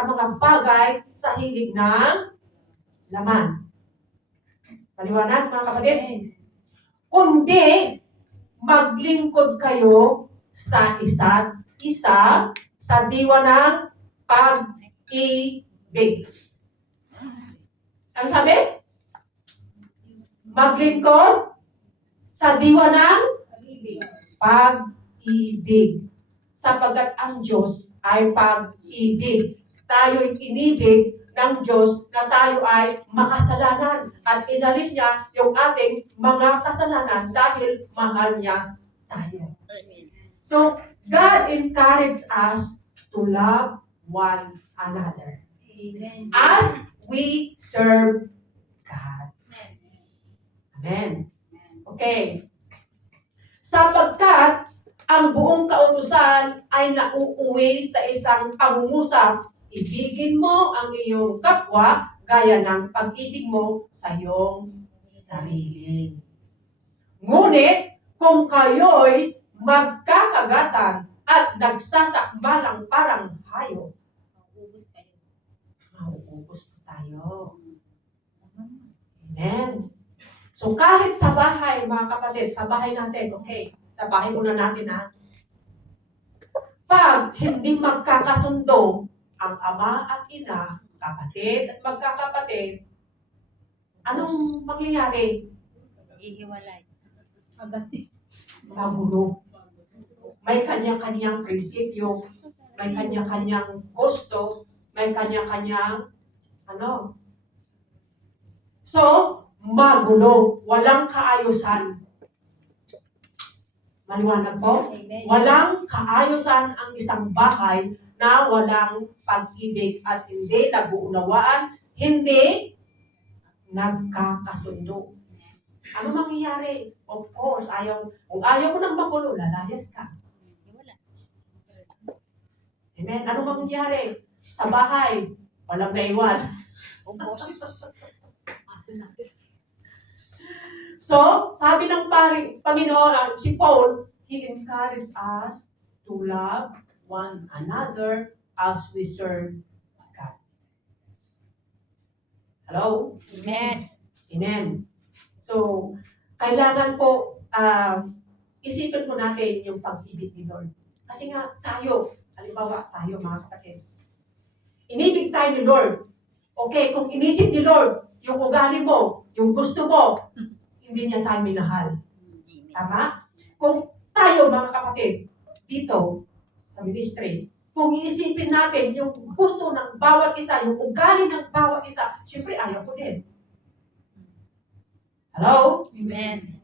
sa mga bagay sa hilig ng laman. Paliwanag, mga kapatid? Kundi, maglingkod kayo sa isa't isa sa diwa ng pag-ibig. Ano sabi? Maglingkod sa diwa ng pag-ibig. Sapagkat ang Diyos ay pag-ibig. Tayo'y inibig ng Diyos na tayo ay makasalanan. At inalis niya yung ating mga kasalanan dahil mahal niya tayo. So, God encourages us to love one another. Amen. As we serve God. Amen. Okay. Sapagkat ang buong kautusan ay nauuwi sa isang pangungusap. Ibigin mo ang iyong kapwa gaya ng pag-ibig mo sa iyong sarili. Ngunit kung kayo'y magkakagatan at nagsasakbalang parang hayop, mauubos po tayo. Amen. So kahit sa bahay, mga kapatid, sa bahay natin, okay, sa bahay muna natin ha, pag hindi magkakasundo ang ama at ina, kapatid at magkakapatid, anong mangyayari? Ihiwalay. Magulo. May kanya-kanyang prinsipyo, may kanya-kanyang gusto, may kanya-kanyang ano. So, magulo, walang kaayusan. Maliwanag po? Amen. Walang kaayusan ang isang bahay na walang pag-ibig at hindi nag-uunawaan, hindi nagkakasundo. Ano mangyayari? Of course, kung ayaw mo ng magulo, lalayas ka. Amen? Ano mangyayari? Sa bahay, walang naiwan. Ubos. So, sabi ng Panginoon, si Paul, he encouraged us to love one another as we serve God. Hello? Amen. Amen. So, kailangan po isipin po natin yung pag-ibig ni Lord. Kasi nga tayo, halimbawa tayo mga kapatid, inibig tayo ni Lord. Okay, kung inisip ni Lord, yung ugali mo, yung gusto mo, hindi niya tayo minahal. Tama? Kung tayo mga kapatid, dito, sa ministry, kung iisipin natin yung gusto ng bawat isa, yung ugali ng bawat isa, syempre ayaw ko din. Hello? Amen.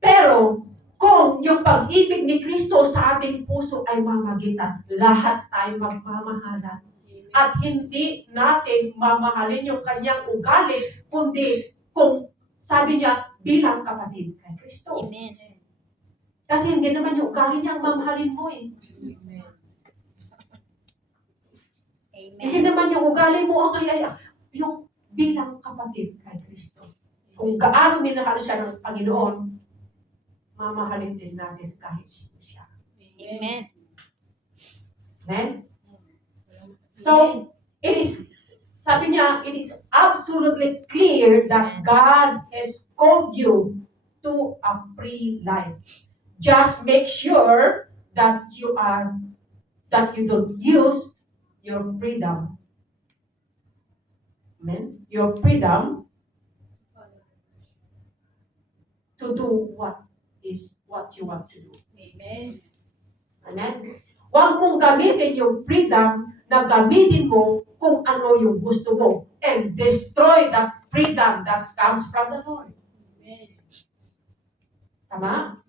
Pero, kung yung pag-ibig ni Kristo sa ating puso ay mamagitan, lahat tayo magmamahalan. At hindi natin mamahalin yung kanyang ugali, kundi kung sabi niya, bilang kapatid kay Kristo. Amen. Kasi hindi naman yung ugali niya ang mamahalin mo eh. Hindi Amen. naman yung ugali mo ang kaya yung bilang kapatid kay Kristo. Kung gaano minahal siya ng Panginoon, mamahalin din natin kahit sino siya. Amen. Amen? So, it is, sabi niya, it is absolutely clear that God has called you to a free life. Just make sure that you don't use your freedom. Amen? Your freedom to do what you want to do. Amen. Amen? Huwag mong gamitin yung freedom na gamitin mo kung ano yung gusto mo and destroy that freedom that comes from the Lord. Amen. Tama?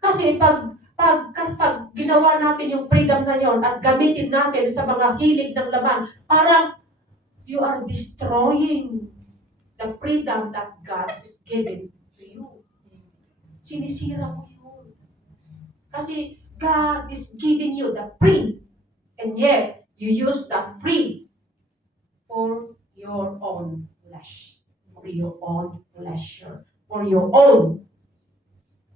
Kasi pag ginawa natin yung freedom na yon at gamitin natin sa mga hilig ng laman, parang you are destroying the freedom that God is giving to you. Sinisira mo yun. Kasi God is giving you the free, and yet you use the free for your own flesh, for your own pleasure, for your own.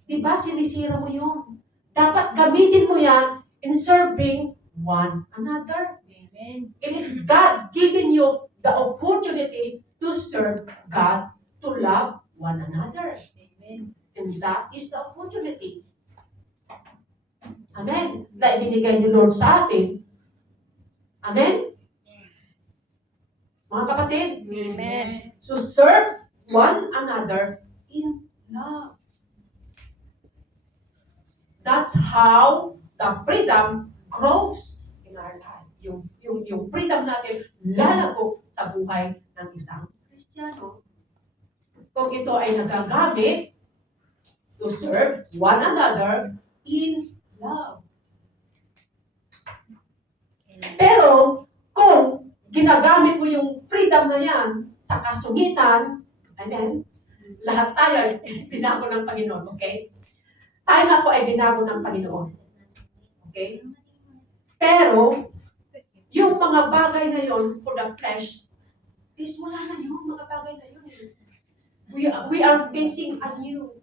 Diba sinisira mo yun? Dapat gamitin mo yan in serving one another. Amen. It is God giving you the opportunity to serve God, to love one another. Amen. And that is the opportunity. Amen. Na ibinigay ni Lord sa atin. Amen? Mga kapatid, Amen. to serve one another in love. That's how the freedom grows in our life. Yung freedom natin lalago sa buhay ng isang Kristiyano. Kung ito ay nagagamit to serve one another in love. Pero kung ginagamit mo yung freedom na yan sa kasungitan, amen, lahat tayo ay binago ng Panginoon, okay? Tayo na po ay binago ng Panginoon. Okay? Pero, yung mga bagay na yon for the flesh, is wala na yun, mga bagay na yun. We are facing a new,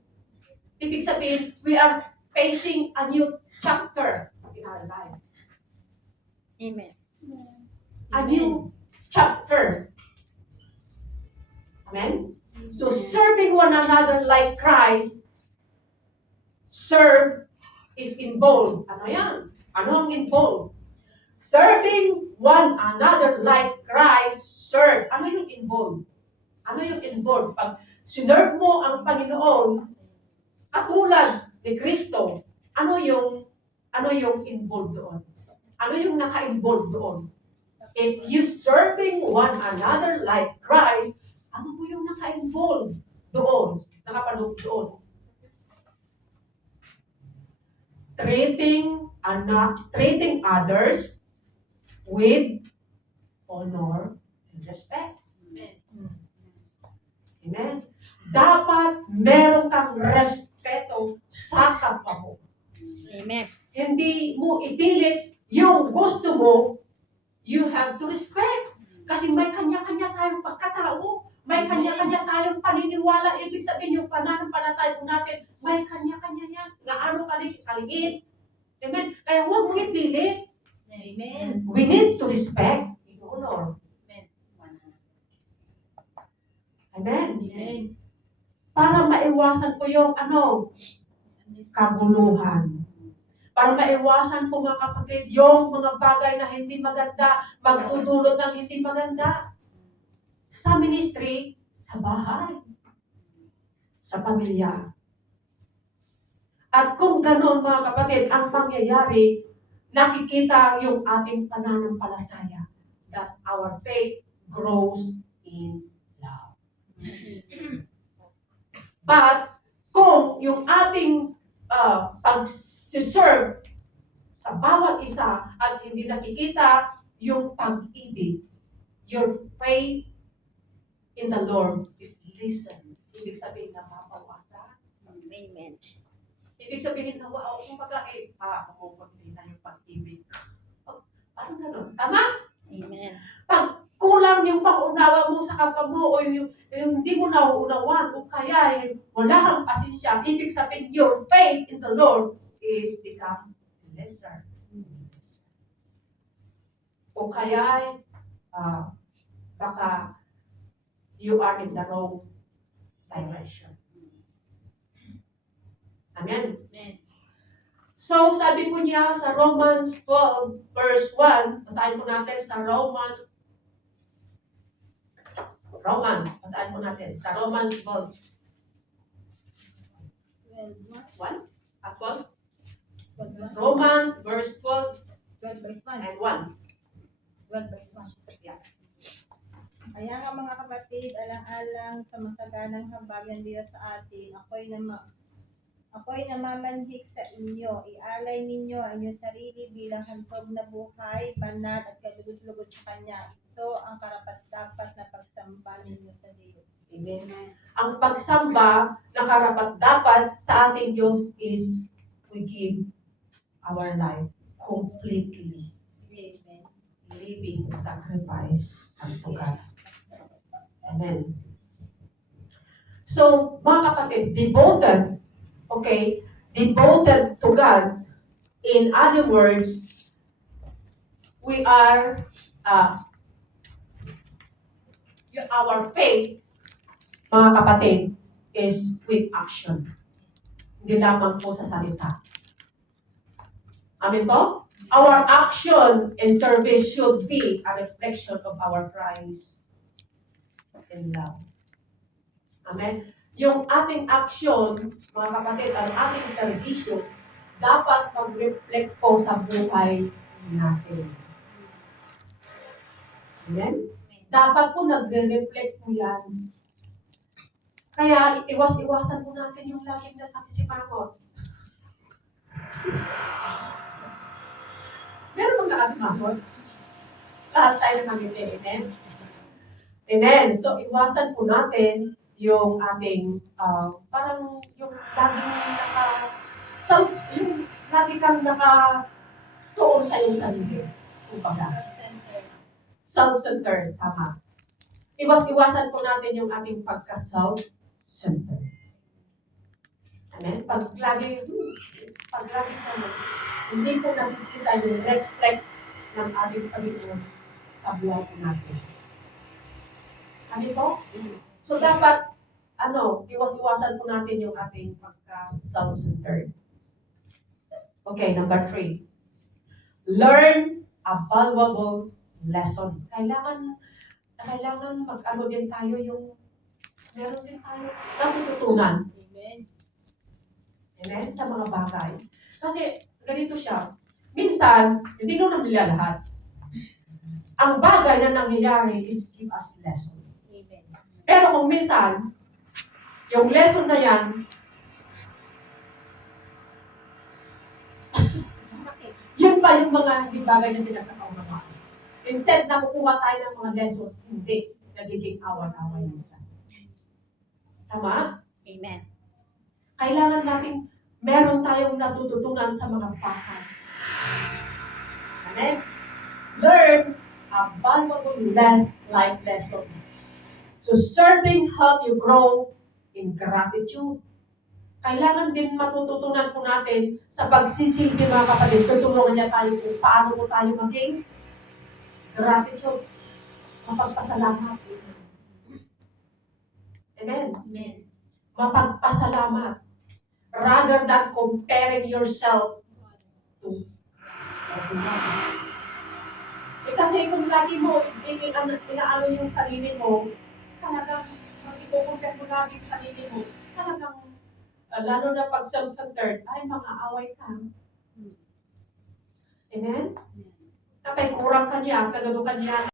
ibig sabihin, we are facing a new chapter in our life. Amen. A new chapter. Amen? So, serving one another like Christ, serve is involved. Ano yan? Ano ang involved? Serving one another like Christ served. Ano yung involved? Ano yung involved? Pag sinerve mo ang Panginoon, katulad ni Kristo, ano yung involved doon? Ano yung naka-involved doon? If you serving one another like Christ, ano po yung naka-involved doon? Nakapaloob doon? Treating others with honor and respect. Amen. Dapat meron kang respeto sa kapwa mo. Amen. Hindi mo ipilit yung gusto mo, you have to respect. Kasi may kanya-kanya tayong pagkatao, may kanya-kanya tayong paniniwala, ibig sabihin yung pananampalataya natin, may kanya-kanya yan. Gaano kaliit. Amen. Kaya huwag mo ipilit. Amen. We need to respect in honor. Amen. Amen. Para maiwasan po yung kaguluhan. Para maiwasan po mga kapatid yung mga bagay na hindi maganda, magdudulot ng hindi maganda. Sa ministry, sa bahay, sa pamilya. At kung gano'n mga kapatid, ang mangyayari, nakikita yung ating pananampalataya that our faith grows in love. But kung yung ating pag-serve sa bawat isa at hindi nakikita yung pag-ibig, your faith in the Lord is listen. Ibig sabihin na mapawasan. Amen. Ibig sabihin na wow, kumbaga kumukunti na yung pag-ibig. Ano na nun? Tama? Amen. Pag kulang yung pag-unawa mo sa kapwa mo o yung hindi mo nauunawan o kaya wala kang pasensya, ibig sabihin your faith in the Lord is becomes lesser. O kaya baka you are in the wrong direction. Amen. Amen. So, sabi po niya sa Romans 12, verse 1, basahin po natin sa Romans, basahin po natin sa Romans 12, 1 at 12. Romans, verse 12 12 verse 1. and 1. 12 verse 1. Yeah. Kaya nga mga kapatid, alang-alang sa masaganang habag ng Diyos sa atin, ako'y namamanhik sa inyo. Ialay ninyo ang inyong sarili bilang handog na buhay, banal at kalugod-lugod sa Kanya. Ito ang karapat-dapat na pagsamba ninyo sa Diyos. Amen. Ang pagsamba na karapat-dapat sa ating Diyos is we give our life completely, Amen. living sacrifice unto God. Amen. So, mga kapatid, devoted to God, in other words, we are, our faith, mga kapatid, is with action. Hindi lamang po sa salita. Amen po? Our action and service should be a reflection of our Christ in love. Amen? Yung ating action, mga kapatid, ang ating servisyo, dapat mag-reflect po sa buhay natin. Amen? Dapat po nagre-reflect po yan. Kaya iwas-iwasan po natin yung laging nakasimangot. Meron bang nakasimangot? Lahat tayo na magiging, amen? Amen. So, iwasan po natin yung ating, parang yung laging yung lagi kang tuon sa iyong sarili. Kumbaga. Self-centered, tama. Iwas-iwasan po natin yung ating pagka-self-centered. Amen? Pag lagi ka hindi po nakikita yung reflect ng ating Panginoon sa buhay po natin. Amen po? So dapat, iwas-iwasan po natin yung ating pagka-self-centered. Okay, number 3. Learn a valuable lesson. Kailangan mag-ano din tayo yung meron din tayo natututunan. Amen. Amen? Sa mga bagay. Kasi ganito siya. Minsan, hindi naman nila lahat. Ang bagay na nangyayari is give us lesson. Amen. Pero kung minsan, yung lesson na yan, yun pa yung mga hindi bagay na pinagkakaunawaan. Instead na kukuha tayo ng mga lesson, hindi. Nagiging awan-awan minsan. Tama? Amen. Kailangan natin meron tayong natututunan sa mga bagay. Amen? Learn a valuable life lesson. So serving help you grow in gratitude. Kailangan din matututunan po natin sa pagsisilbi, mga kapatid. Tutulungan niya tayo kung paano po tayo maging gratitude sa pagpasalamat. Amen? Amen. Mapagpasalamat. Rather than comparing yourself to everyone. Kasi kung lagi mo inaano yung sarili mo, talagang mag-i-compare mo lagi yung sarili mo, talagang lalo na pag self-centered, ay mga away ka. Amen? Kapag kurang ka niya, kagano ka niya,